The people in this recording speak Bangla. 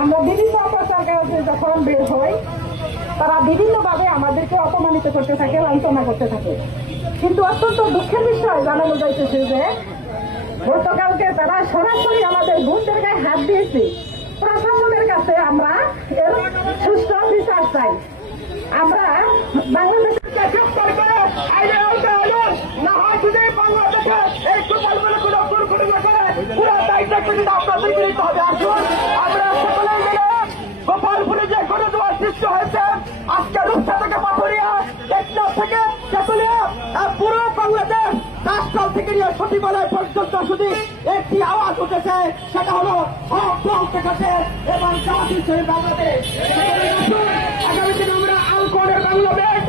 আমরা বিভিন্ন অপপ্রচার যখন বের হই তারা বিভিন্নভাবে আমাদেরকে অপমানিত করতে থাকে, লাঞ্ছনা করতে থাকে। কিন্তু অত্যন্ত দুঃখের বিষয় জানানো যাইতেছে যে গতকালকে তারা সরাসরি আমাদের বোনদের গায়ে হাত দিয়েছে। প্রশাসনের কাছে আমরা এর সুষ্ঠু বিচার চাই। আমরা বাংলাদেশের গোপালপুরে যে গণজোয়ার সৃষ্টি হয়েছে আজকে রূপসা থেকে পাথরিয়া টেকনাফ থেকে তেতুলিয়া পুরো বাংলাদেশ রাজকাল থেকে নিয়ে সচিবালয় পর্যন্ত শুধু একটি আওয়াজ উঠেছে, সেটা হলো হক ঠেকাতে এবং জামাত ইসলামী বাংলাদেশ। আগামী দিনে আমরা আল কোরআনের বাংলাদেশ